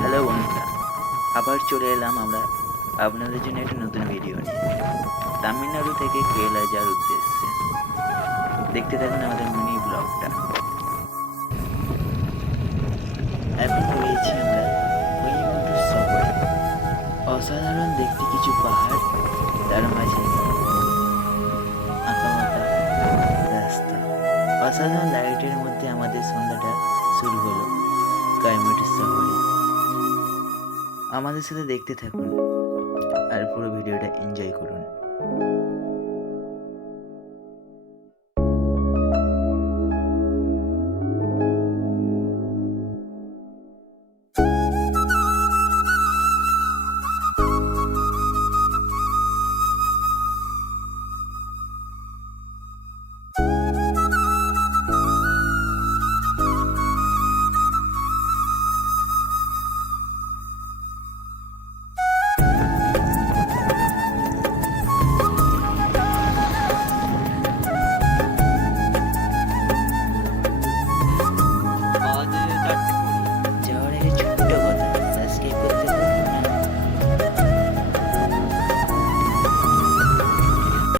Hello বন্ধুরা, আবার চলে এলাম আমরা আপনাদের জন্য একটা নতুন ভিডিও নিয়ে। তামিলনাড়ু থেকে কেরালা যাওয়ার উদ্দেশ্যে। দেখতে থাকুন আমাদের মিনি ব্লগটা এখন রয়েছি আমরা কোয়েম্বাটুর শহরে অসাধারণ দেখতে কিছু পাহাড়, তার মাঝে রাস্তা। অসাধারণ লাইটের মধ্যে আমাদের সন্ধ্যাটা শুরু হল। আমাদের সাথে দেখতে থাকুন আর পুরো ভিডিওটা এনজয় করুন।